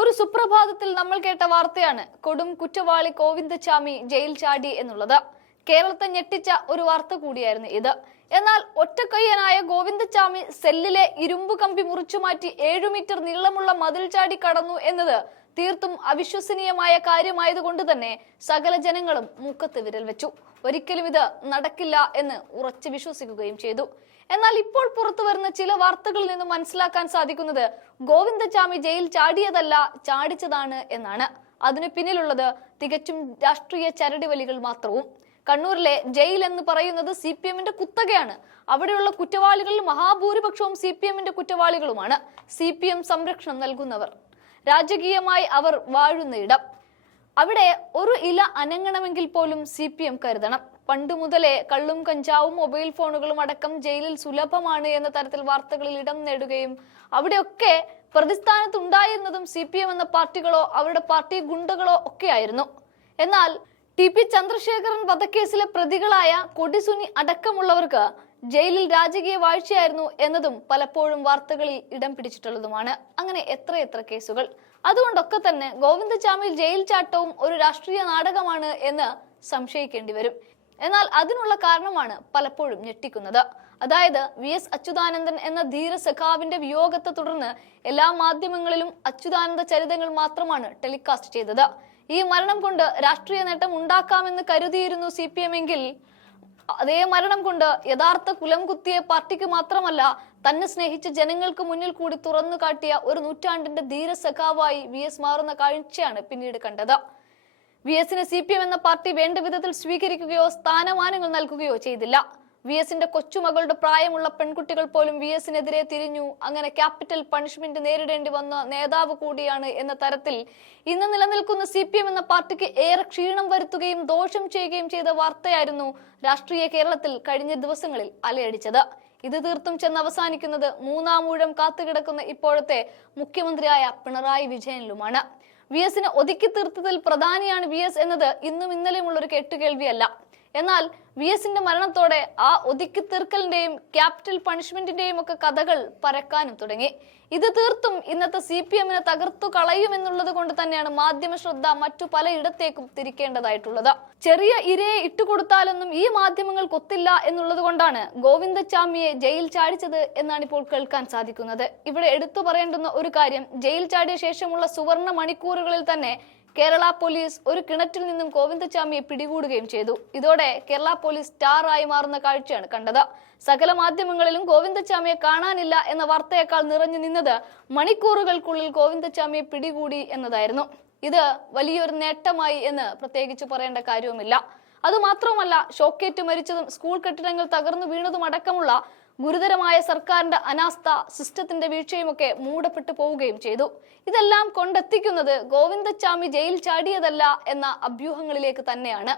ഒരു സുപ്രഭാതത്തിൽ നമ്മൾ കേട്ട വാർത്തയാണ് കൊടും കുറ്റവാളി ഗോവിന്ദചാമി ജയിൽ ചാടി എന്നുള്ളത്. കേരളത്തെ ഞെട്ടിച്ച ഒരു വാർത്ത കൂടിയായിരുന്നു ഇത്. എന്നാൽ ഒറ്റക്കയ്യനായ ഗോവിന്ദചാമി സെല്ലിലെ ഇരുമ്പ് കമ്പി മുറിച്ചു മാറ്റി ഏഴു മീറ്റർ നീളമുള്ള മതിൽ ചാടി കടന്നു എന്നത് തീർത്തും അവിശ്വസനീയമായ കാര്യമായതുകൊണ്ട് തന്നെ സകല ജനങ്ങളും മുക്കത്ത് വിരൽ വെച്ചു. ഒരിക്കലും ഇത് നടക്കില്ല എന്ന് ഉറച്ചു വിശ്വസിക്കുകയും ചെയ്തു. എന്നാൽ ഇപ്പോൾ പുറത്തു വരുന്ന ചില വാർത്തകളിൽ നിന്ന് മനസ്സിലാക്കാൻ സാധിക്കുന്നത് ഗോവിന്ദചാമി ജയിൽ ചാടിയതല്ല ചാടിച്ചതാണ് എന്നാണ്. അതിനു പിന്നിലുള്ളത് തികച്ചും രാഷ്ട്രീയ ചരടിവലികൾ മാത്രവും. കണ്ണൂരിലെ ജയിൽ എന്ന് പറയുന്നത് സി പി എമ്മിന്റെ കുത്തകയാണ്. അവിടെയുള്ള കുറ്റവാളികളിൽ മഹാഭൂരിപക്ഷവും സി പി എമ്മിന്റെ കുറ്റവാളികളുമാണ്. സി പി എം സംരക്ഷണം നൽകുന്നവർ. രാജകീയമായി അവർ വാഴുന്ന ഇടം. അവിടെ ഒരു ഇല അനങ്ങണമെങ്കിൽ പോലും സി പി എം കരുതണം. പണ്ട് മുതലേ കള്ളും കഞ്ചാവും മൊബൈൽ ഫോണുകളും അടക്കം ജയിലിൽ സുലഭമാണ് എന്ന തരത്തിൽ വാർത്തകളിൽ ഇടം നേടുകയും അവിടെയൊക്കെ പ്രതിസ്ഥാനത്തുണ്ടായിരുന്നതും സി പി എം എന്ന പാർട്ടികളോ അവരുടെ പാർട്ടി ഗുണ്ടകളോ ഒക്കെയായിരുന്നു. എന്നാൽ ടി പി ചന്ദ്രശേഖരൻ വധക്കേസിലെ പ്രതികളായ കൊടിസുനി അടക്കമുള്ളവർക്ക് ജയിലിൽ രാജകീയ വാഴ്ചയായിരുന്നു എന്നതും പലപ്പോഴും വാർത്തകളിൽ ഇടം പിടിച്ചിട്ടുള്ളതുമാണ്. അങ്ങനെ എത്രയെത്ര കേസുകൾ. അതുകൊണ്ടൊക്കെ തന്നെ ഗോവിന്ദചാമിയിൽ ജയിൽ ചാട്ടവും ഒരു രാഷ്ട്രീയ നാടകമാണ് എന്ന് സംശയിക്കേണ്ടി വരും. എന്നാൽ അതിനുള്ള കാരണമാണ് പലപ്പോഴും ഞെട്ടിക്കുന്നത്. അതായത് വി എസ് അച്യുതാനന്ദൻ എന്ന ധീര സഖാവിന്റെ വിയോഗത്തെ തുടർന്ന് എല്ലാ മാധ്യമങ്ങളിലും അച്യുതാനന്ദ ചരിതങ്ങൾ മാത്രമാണ് ടെലികാസ്റ്റ് ചെയ്തത്. ഈ മരണം കൊണ്ട് രാഷ്ട്രീയ നേട്ടം ഉണ്ടാക്കാമെന്ന് കരുതിയിരുന്നു സി പി എം എങ്കിൽ അതേ മരണം കൊണ്ട് യഥാർത്ഥ കുലം കുത്തിയ പാർട്ടിക്ക് മാത്രമല്ല തന്നെ സ്നേഹിച്ച ജനങ്ങൾക്ക് മുന്നിൽ കൂടി തുറന്നു കാട്ടിയ ഒരു നൂറ്റാണ്ടിന്റെ ധീര സഖാവായി വി എസ് മാറുന്ന കാഴ്ചയാണ് പിന്നീട് കണ്ടത്. വി എസിനെ സി പി എം എന്ന പാർട്ടി വേണ്ട വിധത്തിൽ സ്വീകരിക്കുകയോ സ്ഥാനമാനങ്ങൾ നൽകുകയോ ചെയ്തില്ല. വി എസിന്റെ കൊച്ചുമകളുടെ പ്രായമുള്ള പെൺകുട്ടികൾ പോലും വി എസിനെതിരെ തിരിഞ്ഞു. അങ്ങനെ ക്യാപിറ്റൽ പണിഷ്മെന്റ് നേരിടേണ്ടി വന്ന നേതാവ് കൂടിയാണ് എന്ന തരത്തിൽ ഇന്ന് നിലനിൽക്കുന്ന സി എന്ന പാർട്ടിക്ക് ഏറെ ക്ഷീണം വരുത്തുകയും ദോഷം ചെയ്യുകയും ചെയ്ത വാർത്തയായിരുന്നു രാഷ്ട്രീയ കേരളത്തിൽ കഴിഞ്ഞ ദിവസങ്ങളിൽ അലയടിച്ചത്. ഇത് തീർത്തും ചെന്ന് അവസാനിക്കുന്നത് മൂന്നാം ഊഴം കാത്തുകിടക്കുന്ന ഇപ്പോഴത്തെ മുഖ്യമന്ത്രിയായ പിണറായി വിജയനിലുമാണ്. വി എസിനെ ഒതുക്കി തീർത്തതിൽ പ്രധാനിയാണ് വി എസ് എന്നത് ഇന്നും ഇന്നലെയുമുള്ള ഒരു കെട്ടുകേൾവിയല്ല. എന്നാൽ വി എസിന്റെ മരണത്തോടെ ആ ഒതുക്കി തീർക്കലിന്റെയും ക്യാപിറ്റൽ പണിഷ്മെന്റിന്റെയും ഒക്കെ കഥകൾ പരക്കാനും തുടങ്ങി. ഇത് തീർത്തും ഇന്നത്തെ സി പി എമ്മിനെ തകർത്തു കളയുമെന്നുള്ളത് കൊണ്ട് തന്നെയാണ് മാധ്യമ ശ്രദ്ധ മറ്റു പലയിടത്തേക്കും തിരിക്കേണ്ടതായിട്ടുള്ളത്. ചെറിയ ഇരയെ ഇട്ടുകൊടുത്താലൊന്നും ഈ മാധ്യമങ്ങൾക്ക് ഒത്തില്ല എന്നുള്ളത് കൊണ്ടാണ് ഗോവിന്ദച്ചാമിയെ ജയിൽ ചാടിച്ചത് എന്നാണ് ഇപ്പോൾ കേൾക്കാൻ സാധിക്കുന്നത്. ഇവിടെ എടുത്തു പറയേണ്ടുന്ന ഒരു കാര്യം ജയിൽ ചാടിയ ശേഷമുള്ള സുവർണ മണിക്കൂറുകളിൽ തന്നെ കേരള പോലീസ് ഒരു കിണറ്റിൽ നിന്നും ഗോവിന്ദചാമിയെ പിടികൂടുകയും ചെയ്തു. ഇതോടെ കേരള പോലീസ് സ്റ്റാർ ആയി മാറുന്ന കാഴ്ചയാണ് കണ്ടത്. സകല മാധ്യമങ്ങളിലും ഗോവിന്ദചാമിയെ കാണാനില്ല എന്ന വാർത്തയേക്കാൾ നിറഞ്ഞു നിന്നത് മണിക്കൂറുകൾക്കുള്ളിൽ ഗോവിന്ദചാമിയെ പിടികൂടി എന്നതായിരുന്നു. ഇത് വലിയൊരു നേട്ടമായി എന്ന് പ്രത്യേകിച്ച് പറയേണ്ട കാര്യവുമില്ല. അതുമാത്രമല്ല ഷോക്കേറ്റ് മരിച്ചതും സ്കൂൾ കെട്ടിടങ്ങൾ തകർന്നു വീണതും അടക്കമുള്ള ഗുരുതരമായ സർക്കാരിന്റെ അനാസ്ഥ സിസ്റ്റത്തിന്റെ വീഴ്ചയുമൊക്കെ മൂടപ്പെട്ടു പോവുകയും ചെയ്തു. ഇതെല്ലാം കൊണ്ടെത്തിക്കുന്നത് ഗോവിന്ദച്ചാമി ജയിൽ ചാടിയതല്ല എന്ന അഭ്യൂഹങ്ങളിലേക്ക് തന്നെയാണ്.